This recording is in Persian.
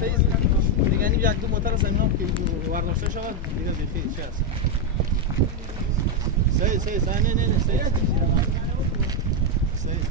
سیز دیگه این یک دو موتور زمینم که ورداشته شود دیگه دیگه چی است سیز نه سیز